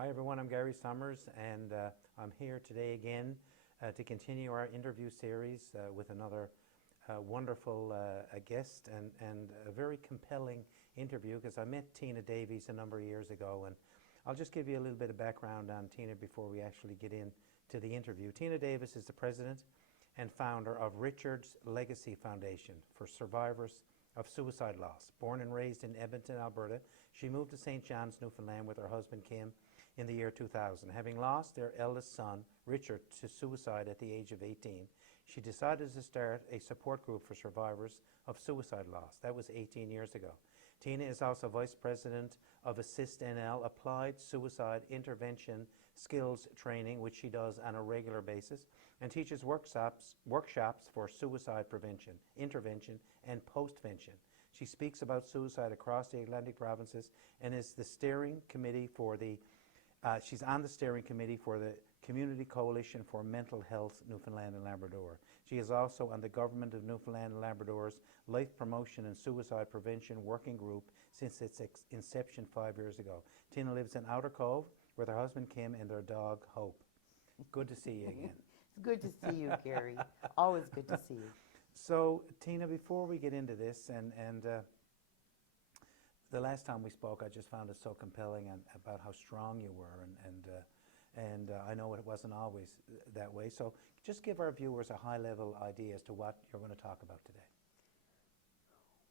Hi everyone, I'm Gary Summers and I'm here today again to continue our interview series with another wonderful guest and a very compelling interview because I met Tina Davies a number of years ago, and I'll just give you a little bit of background on Tina before we actually get into the interview. Tina Davies is the president and founder of Richard's Legacy Foundation for Survivors of Suicide Loss. Born and raised in Edmonton, Alberta, she moved to St. John's, Newfoundland with her husband Kim in the year 2000. Having lost their eldest son, Richard, to suicide at the age of 18, she decided to start a support group for survivors of suicide loss. That was 18 years ago. Tina is also vice president of Assist NL, Applied Suicide Intervention Skills Training, which she does on a regular basis, and teaches workshops for suicide prevention, intervention, and postvention. She speaks about suicide across the Atlantic provinces and is the steering committee for the she's on the steering committee for the Community Coalition for Mental Health Newfoundland and Labrador. She is also on the Government of Newfoundland and Labrador's Life Promotion and Suicide Prevention Working Group since its inception 5 years ago. Tina lives in Outer Cove with her husband Kim and their dog Hope. Good to see you again. It's good to see you, Gary. Always good to see you. So, Tina, before we get into this, and the last time we spoke, I just found it so compelling about how strong you were, and I know it wasn't always that way. So just give our viewers a high-level idea as to what you're going to talk about today.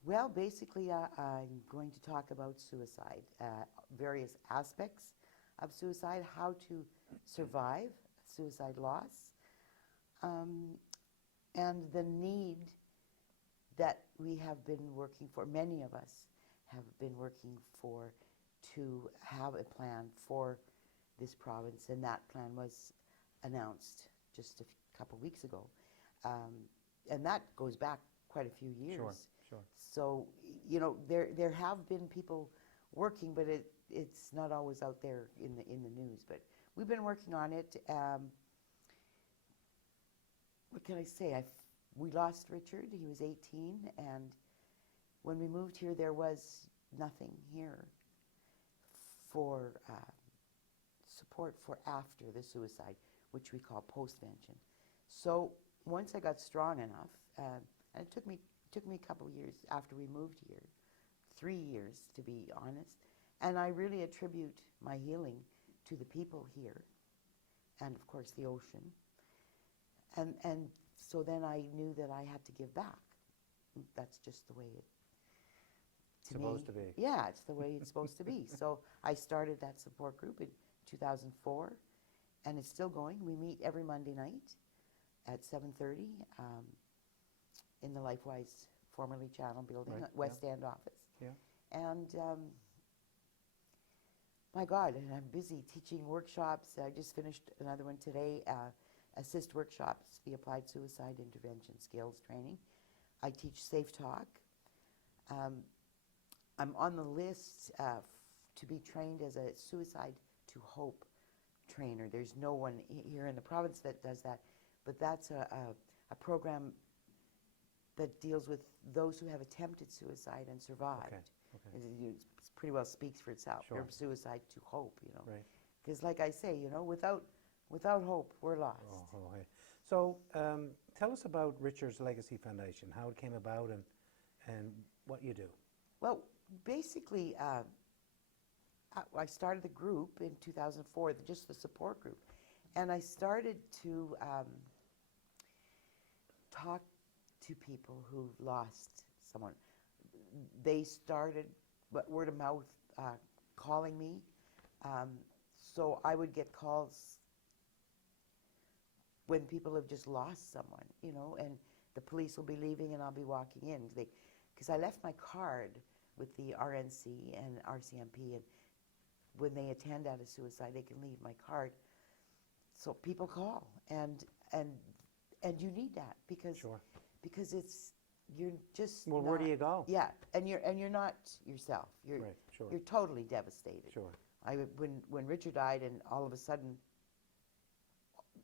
Well, basically, I'm going to talk about suicide, various aspects of suicide, how to survive suicide loss, and the need that we have been working for, many of us have been working for, to have a plan for this province, and that plan was announced just a couple weeks ago. And that goes back quite a few years. Sure. So, you know, there have been people working, but it's not always out there in the news. But we've been working on it. What can I say? We lost Richard. He was 18, and when we moved here, there was nothing here for support for after the suicide, which we call postvention. So once I got strong enough, and it took me a couple of years after we moved here, 3 years to be honest, and I really attribute my healing to the people here, and of course the ocean. And so then I knew that I had to give back. That's just the way it's supposed to be. Yeah, it's the way it's supposed to be. So I started that support group in 2004, and it's still going. We meet every Monday night at 7:30 in the LifeWise, formerly Channel Building, Right, West End office. Yeah. And my God, and I'm busy teaching workshops. I just finished another one today, assist workshops, the Applied Suicide Intervention Skills Training. I teach Safe Talk. I'm on the list to be trained as a Suicide to Hope trainer. There's no one here in the province that does that, but that's a program that deals with those who have attempted suicide and survived. Okay. It pretty well speaks for itself. Sure. From suicide to hope, you know. Right. Because like I say, you know, without hope, we're lost. Hey. So tell us about Richard's Legacy Foundation, how it came about and what you do. Well, basically, I started the group in 2004, just the support group. And I started to talk to people who've lost someone. They started, word of mouth, calling me. So I would get calls when people have just lost someone, you know, and the police will be leaving and I'll be walking in. Because I left my card with the RNC and RCMP, and when they attend out a suicide, they can leave my card. So people call, and you need that because Sure. because you're just Well, where do you go? Yeah, and you're not yourself. You're Right, sure. You're totally devastated. Sure. When Richard died, and all of a sudden,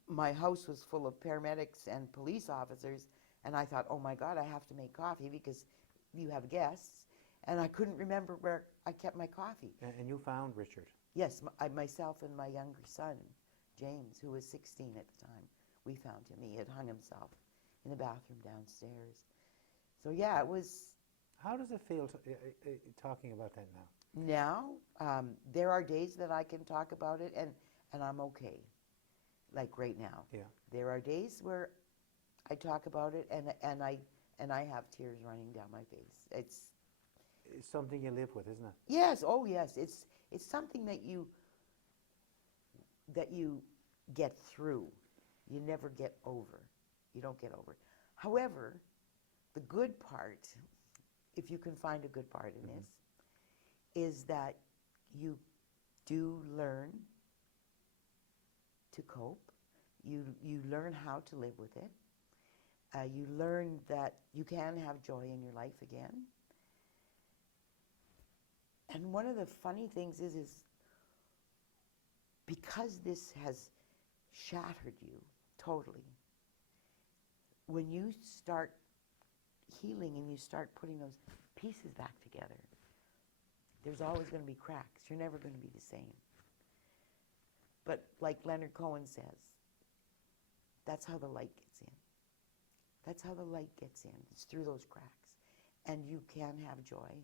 my house was full of paramedics and police officers, and I thought, oh my God, I have to make coffee because you have guests, and I couldn't remember where I kept my coffee. And you found Richard? Yes, myself and my younger son, James, who was 16 at the time, we found him. He had hung himself in the bathroom downstairs. So yeah, it was. How does it feel talking about that now? Now, there are days that I can talk about it and I'm okay, like right now. Yeah. There are days where I talk about it and I have tears running down my face. It's something you live with, isn't it? Yes, oh yes, it's something that you get through. You never get over. You don't get over. However, the good part, if you can find a good part in this, is that you do learn to cope. You learn how to live with it. You learn that you can have joy in your life again. And one of the funny things is because this has shattered you totally, when you start healing and you start putting those pieces back together, there's always going to be cracks. You're never going to be the same. But like Leonard Cohen says, that's how the light gets in. That's how the light gets in. It's through those cracks. And you can have joy.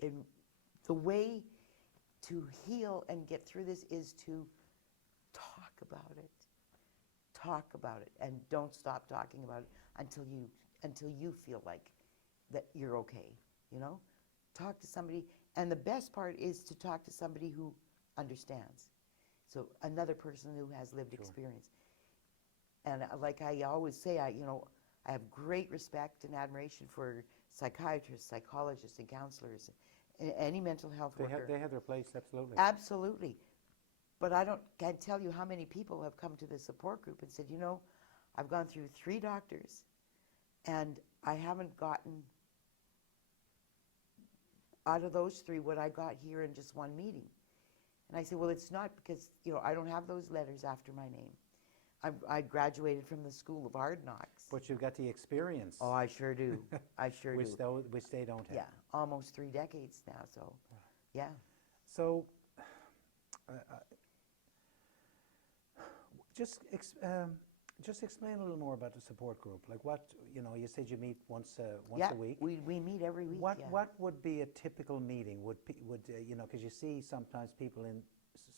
And the way to heal and get through this is to talk about it. Talk about it. And don't stop talking about it until you feel like that you're okay, you know? Talk to somebody. And the best part is to talk to somebody who understands. So another person who has lived experience. And like I always say, I have great respect and admiration for psychiatrists, psychologists, and counselors, any mental health worker. They have their place, absolutely. Absolutely. But can't tell you how many people have come to the support group and said, I've gone through 3 doctors, and I haven't gotten out of those 3 what I got here in just 1 meeting. And I said, well, it's not because, I don't have those letters after my name. I graduated from the School of Hard Knocks. But you've got the experience. Oh, I sure do. I sure which do. Which they don't have. Yeah, almost 3 decades now, so, yeah. So, just explain a little more about the support group. Like what, you said you meet once a week. We meet every week. What would be a typical meeting? Would because you see sometimes people in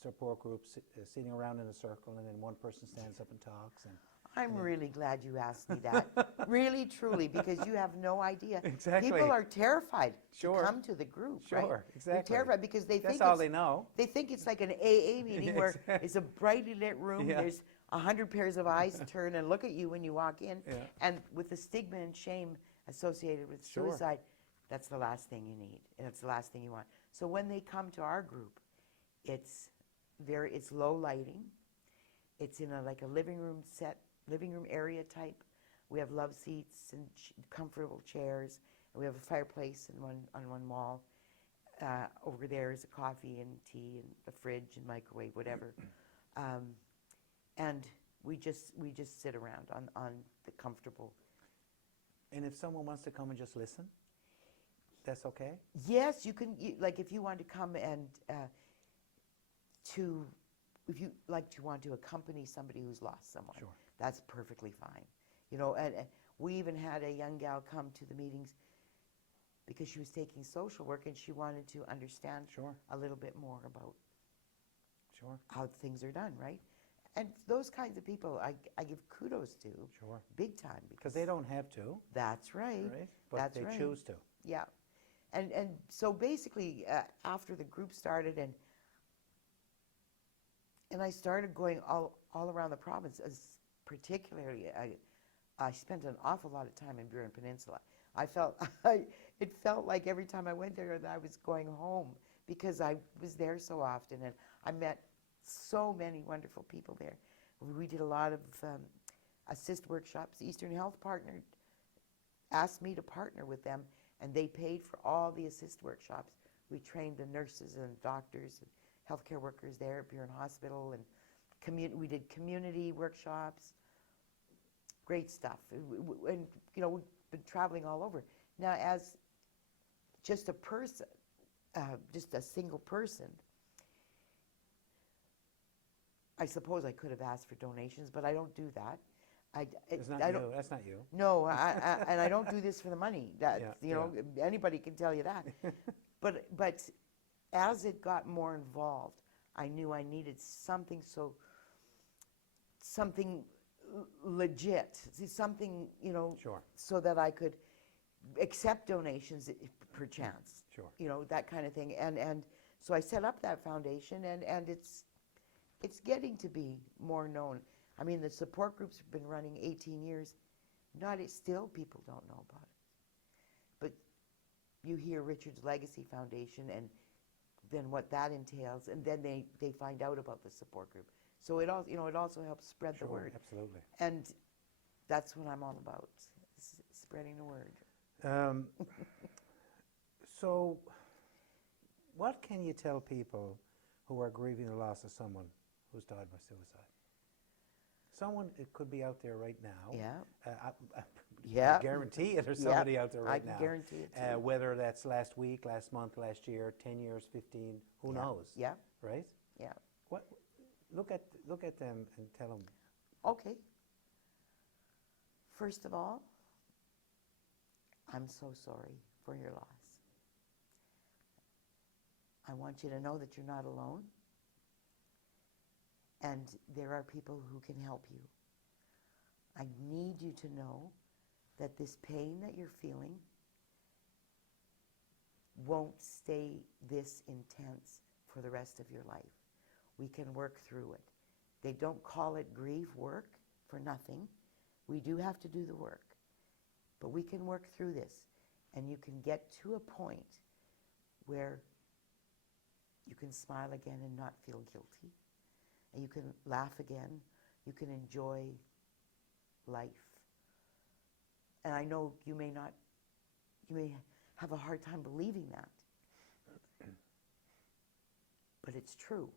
support groups sitting around in a circle, and then one person stands up and talks. I'm really glad you asked me that. Really, truly, because you have no idea. Exactly. People are terrified Sure. to come to the group, Sure, right? exactly. They're terrified because they That's think all they know. They think it's like an AA meeting where it's a brightly lit room. Yeah. There's 100 pairs of eyes turn and look at you when you walk in. Yeah. And with the stigma and shame associated with Sure. suicide, that's the last thing you need, and it's the last thing you want. So when they come to our group, it's low lighting. It's in like a living room area type. We have love seats and comfortable chairs, and we have a fireplace on one wall. Over there is a coffee and tea and a fridge and microwave, whatever. And we just sit around on the comfortable. And if someone wants to come and just listen, that's okay? Yes, you can. Like if you want to come and if you want to accompany somebody who's lost someone, Sure. That's perfectly fine. And we even had a young gal come to the meetings because she was taking social work and she wanted to understand Sure. a little bit more about Sure. how things are done, right? And those kinds of people I give kudos to. Sure. Big time. Because they don't have to. That's right. Right? But That's they right. choose to. Yeah. And so basically, after the group started and I started going all around the province, particularly I spent an awful lot of time in Burin Peninsula. It felt like every time I went there that I was going home because I was there so often, and I met so many wonderful people there. We did a lot of assist workshops. Eastern Health Partner asked me to partner with them, and they paid for all the assist workshops. We trained the nurses and doctors and healthcare workers there at Burin Hospital, and we did community workshops. Great stuff. And we've been traveling all over. Now, as just a person, just a single person, I suppose I could have asked for donations, but I don't do that. It's not I you. don't. That's not you. No, and I don't do this for the money. That Yeah, you know, anybody can tell you that. But as it got more involved, I knew I needed something legit, something Sure. so that I could accept donations per chance. Sure. That kind of thing. And so I set up that foundation, and it's getting to be more known. I mean, the support groups have been running 18 years. Still people don't know about it. But you hear Richard's Legacy Foundation and then what that entails, and then they find out about the support group. So it also helps spread the word. Absolutely. And that's what I'm all about, spreading the word. So what can you tell people who are grieving the loss of someone who's died by suicide? Someone, it could be out there right now. Yeah. I guarantee it, there's somebody out there right now. I guarantee it too. Whether that's last week, last month, last year, 10 years, 15, who knows? Yeah. Right? Yeah. What? Look at them and tell them. Okay. First of all, I'm so sorry for your loss. I want you to know that you're not alone, and there are people who can help you. I need you to know that this pain that you're feeling won't stay this intense for the rest of your life. We can work through it. They don't call it grief work for nothing. We do have to do the work, but we can work through this, and you can get to a point where you can smile again and not feel guilty, and you can laugh again. You can enjoy life. And I know you may have a hard time believing that, but it's true.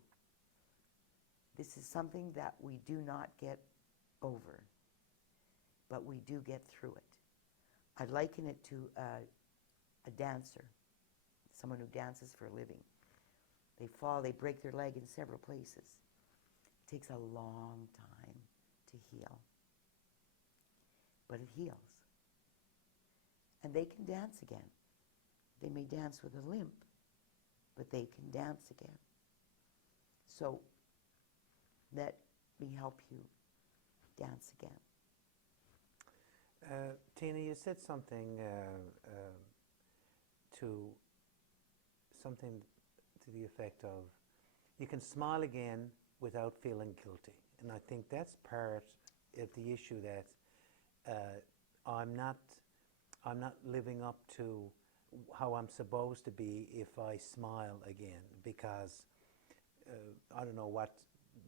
This is something that we do not get over, but we do get through it. I liken it to a dancer, someone who dances for a living. They fall, they break their leg in several places. It takes a long time to heal, but it heals. And they can dance again. They may dance with a limp, but they can dance again. So let me help you dance again. Tina, you said something to the effect of you can smile again without feeling guilty, and I think that's part of the issue, that I'm not living up to how I'm supposed to be if I smile again, because I don't know what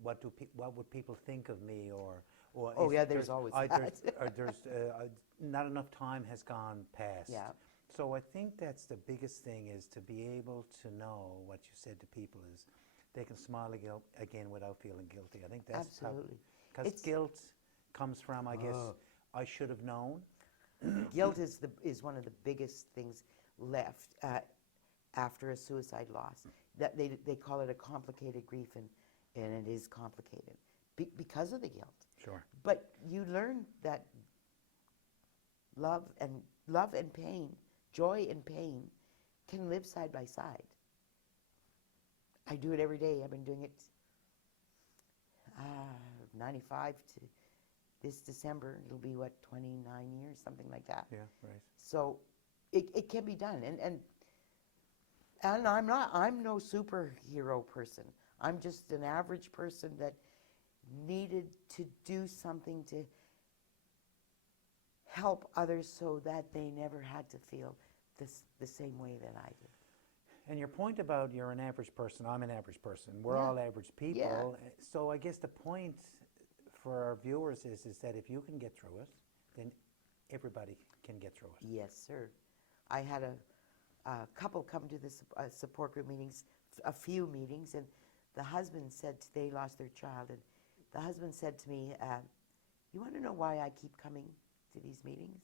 would people think of me, or oh yeah, there's always that. there's not enough time has gone past. Yeah. So I think that's the biggest thing, is to be able to know what you said to people is they can smile again without feeling guilty. I think that's absolutely, because guilt comes from, I guess, I should have known. Guilt is one of the biggest things left after a suicide loss. That they call it a complicated grief, and it is complicated because of the guilt. Sure. But you learn that love and pain, joy and pain, can live side by side. I do it every day. I've been doing it 95 to this December. It'll be 29 years, something like that. Yeah, right. So it can be done, and I'm no superhero person. I'm just an average person that needed to do something to help others so that they never had to feel the same way that I did. And your point about you're an average person, I'm an average person. We're all average people. Yeah. So I guess the point for our viewers is that if you can get through it, then everybody can get through it. Yes, sir. I had a couple come to the support group meetings, a few meetings, and the husband said they lost their child, and the husband said to me, you want to know why I keep coming to these meetings?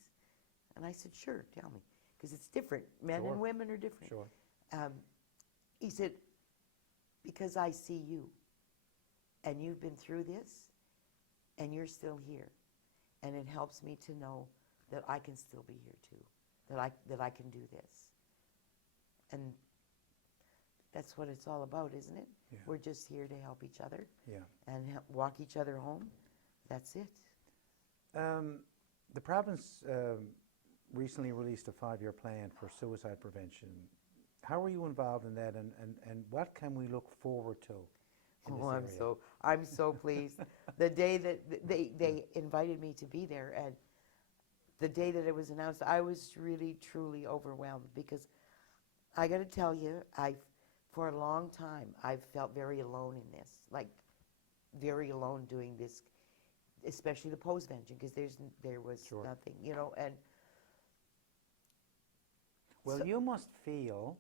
And I said, sure, tell me, because it's different. Men and women are different. Sure. He said, because I see you, and you've been through this, and you're still here. And it helps me to know that I can still be here too, that I can do this. And that's what it's all about, isn't it? Yeah. We're just here to help each other Yeah. and walk each other home. That's it. The province recently released a 5-year plan for suicide prevention. How are you involved in that, and what can we look forward to in this area? I'm so pleased. The day that they invited me to be there, and the day that it was announced, I was really, truly overwhelmed, because I got to tell you, for a long time, I've felt very alone in this, like very alone doing this, especially the postvention, because there was Sure. nothing, you know, and Well, you must feel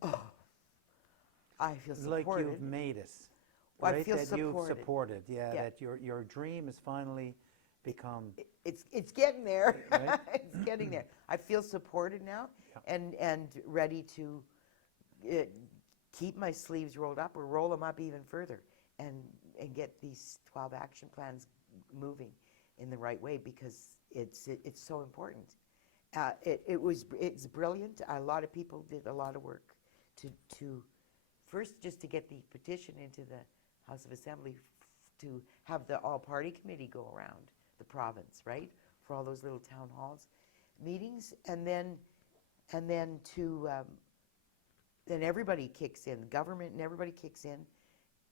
I feel like supported. you've made it, Well, I right? feel that you've supported. supported, yeah, Yeah. that your dream has finally become, It's getting there. Right? It's getting there. I feel supported now, and ready to keep my sleeves rolled up, or roll them up even further, and get these 12 action plans moving in the right way, because it's so important. It's brilliant. A lot of people did a lot of work to first, just to get the petition into the House of Assembly, to have the all-party committee go around the province, right, for all those little town halls meetings, and then then everybody kicks in, the government and everybody kicks in,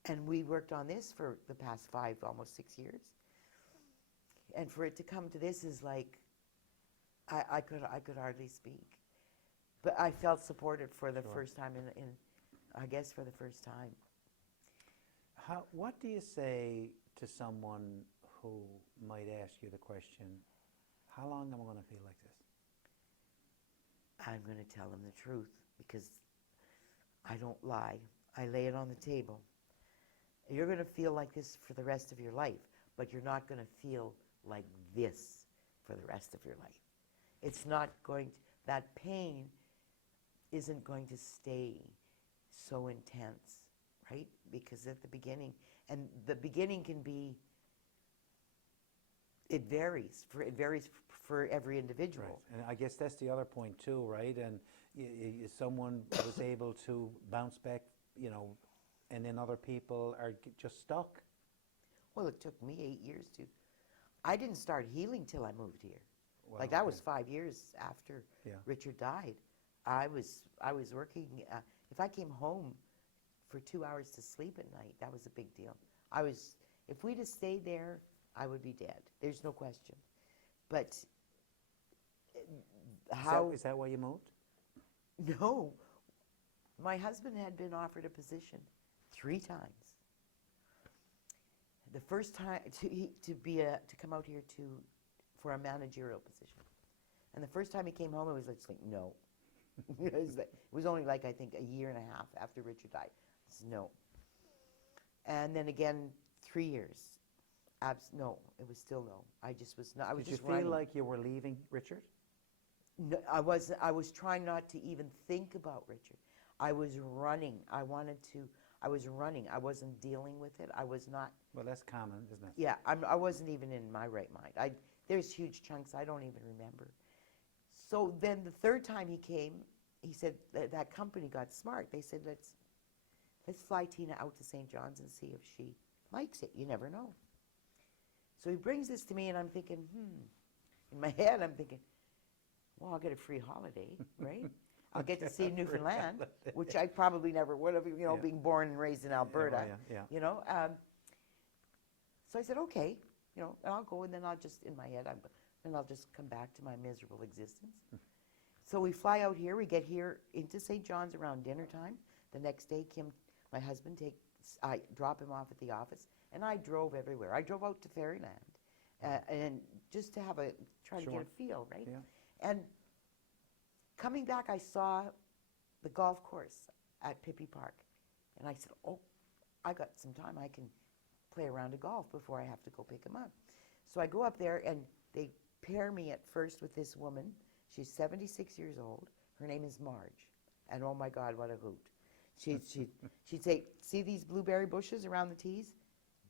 and we worked on this for the past 5, almost 6 years, and for it to come to this is like, I could hardly speak, but I felt supported for the Sure. first time in I guess for the first time. What do you say to someone who might ask you the question, how long am I going to feel like this? I'm going to tell them the truth, because I don't lie. I lay it on the table. You're going to feel like this for the rest of your life, but you're not going to feel like this for the rest of your life. It's not going to, that pain isn't going to stay so intense, right? Because at the beginning, and the beginning can be, it varies for every individual. Right. And I guess that's the other point too, right? And someone was able to bounce back, you know, and then other people are just stuck. Well, it took me 8 years to, I didn't start healing till I moved here. Wow, Like, that okay. was 5 years after Yeah. Richard died. I was working, if I came home for 2 hours to sleep at night, that was a big deal. If we'd have stayed there, I would be dead. There's no question. But how... Is that why you moved? No. My husband had been offered a position 3 times. The first time to come out here for a managerial position, and the first time he came home, it was just like no. It was only like, I think, a year and a half after Richard died. I said, no. And then again, 3 years. No, it was still no. I just was not. I was Did you just feel running. like you were leaving Richard? No, I was trying not to even think about Richard. I was running. I was running. I wasn't dealing with it. I was not. Well, that's common, isn't it? Yeah, I wasn't even in my right mind. There's huge chunks I don't even remember. So then the third time he came, he said that company got smart. They said, let's fly Tina out to St. John's and see if she likes it. You never know. So he brings this to me, and I'm thinking, In my head, I'm thinking, well, I'll get a free holiday, right? I'll get to see Newfoundland, which I probably never would have, Yeah. being born and raised in Alberta, yeah. So I said, okay, and I'll go, and then I'll just, in my head, then I'll just come back to my miserable existence. So we fly out here. We get here into St. John's around dinner time. The next day, my husband, I drop him off at the office, and I drove everywhere. I drove out to Fairyland, and just to try to Sure. get a feel, right? Yeah. And coming back, I saw the golf course at Pippi Park, and I said, oh, I got some time. I can play around a golf before I have to go pick him up. So I go up there, and they pair me at first with this woman. She's 76 years old. Her name is Marge, and oh my God, what a hoot. She'd say, see these blueberry bushes around the tees?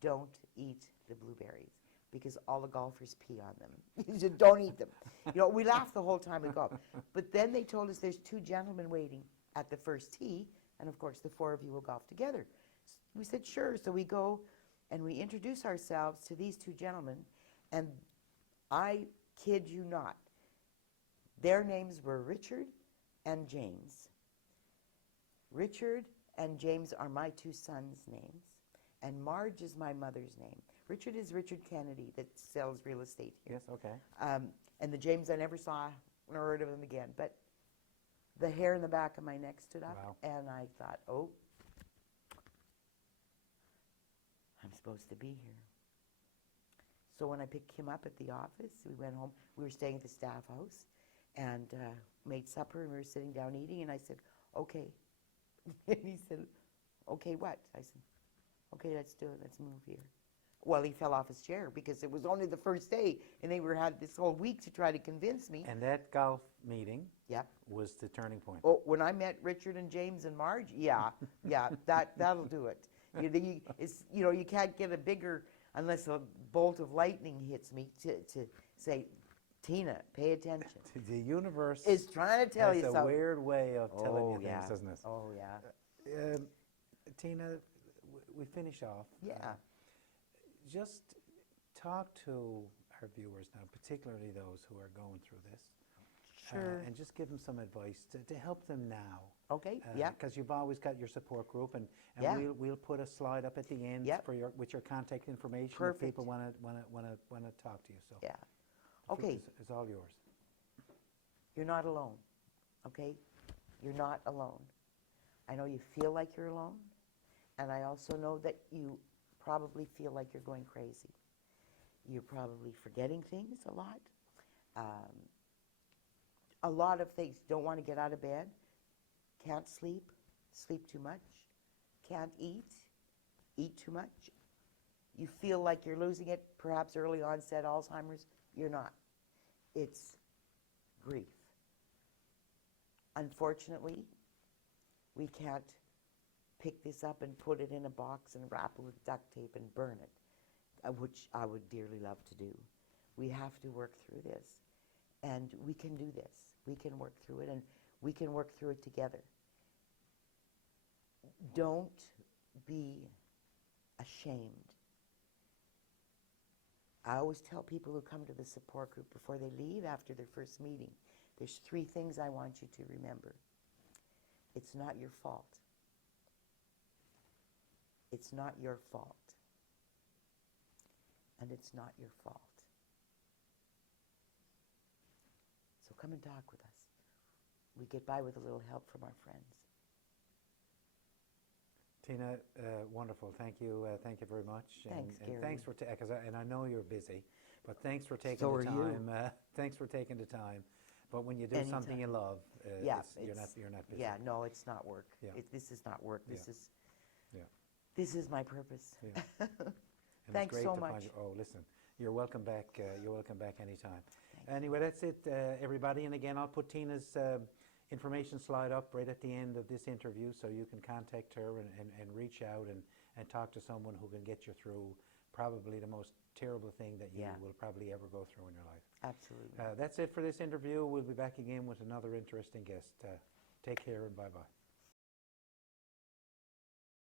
don't eat the blueberries because all the golfers pee on them. You said, don't eat them. You know, we laughed the whole time we golf. But then they told us there's 2 gentlemen waiting at the first tee, and of course the 4 of you will golf together. We said, sure. So we go and we introduce ourselves to these 2 gentlemen, and I kid you not, their names were Richard and James. Richard and James are my 2 sons' names, and Marge is my mother's name. Richard is Richard Kennedy that sells real estate here. Yes, okay. And the James I never saw nor heard of him again. But the hair in the back of my neck stood up, Wow. and I thought, oh, I'm supposed to be here. So when I picked him up at the office, we went home. We were staying at the staff house and made supper, and we were sitting down eating, and I said, okay. And he said, okay, what? I said, okay, let's do it. Let's move here. Well, he fell off his chair because it was only the first day, and they had this whole week to try to convince me. And that golf meeting Yep. was the turning point. Oh, when I met Richard and James and Marge, yeah, that'll do it. You can't get a bigger, unless a bolt of lightning hits me, to say, Tina, pay attention. The universe Is trying to tell you has a something. weird way of telling you yeah. things, doesn't it? Oh, yeah. Tina, we finish off. Yeah. Just talk to our viewers now, particularly those who are going through this. Sure. And just give them some advice to help them now. Okay, yeah. Because you've always got your support group, and Yeah. we'll put a slide up at the end Yep. with your contact information Perfect. if people want to talk to you. So Yeah. the floor Okay. is all yours. You're not alone, okay? You're not alone. I know you feel like you're alone, and I also know that you probably feel like you're going crazy. You're probably forgetting things a lot. A lot of things. Don't want to get out of bed, can't sleep, sleep too much, can't eat too much. You feel like you're losing it, perhaps early onset Alzheimer's. You're not. It's grief. Unfortunately, we can't pick this up and put it in a box and wrap it with duct tape and burn it, which I would dearly love to do. We have to work through this, and we can do this. We can work through it, and we can work through it together. Don't be ashamed. I always tell people who come to the support group before they leave after their first meeting, there's 3 things I want you to remember. It's not your fault. It's not your fault. And it's not your fault. So come and talk with us. We get by with a little help from our friends. Tina, wonderful. Thank you very much. Thanks, and Gary. thanks for and I know you're busy, but thanks for taking So the are you. time. Thanks for taking the time. But when you do something you love, Yeah, you're not busy. Yeah, no, it's not work. Yeah. This is not work. This Yeah. is Yeah. this is my purpose. Yeah. And Thanks it's great so to much. find you. Oh, listen, you're welcome back. You're welcome back anytime. Anyway, that's it, everybody. And again, I'll put Tina's information slide up right at the end of this interview, so you can contact her and reach out and talk to someone who can get you through probably the most terrible thing that you Yeah. will probably ever go through in your life. Absolutely. That's it for this interview. We'll be back again with another interesting guest. Take care and bye-bye.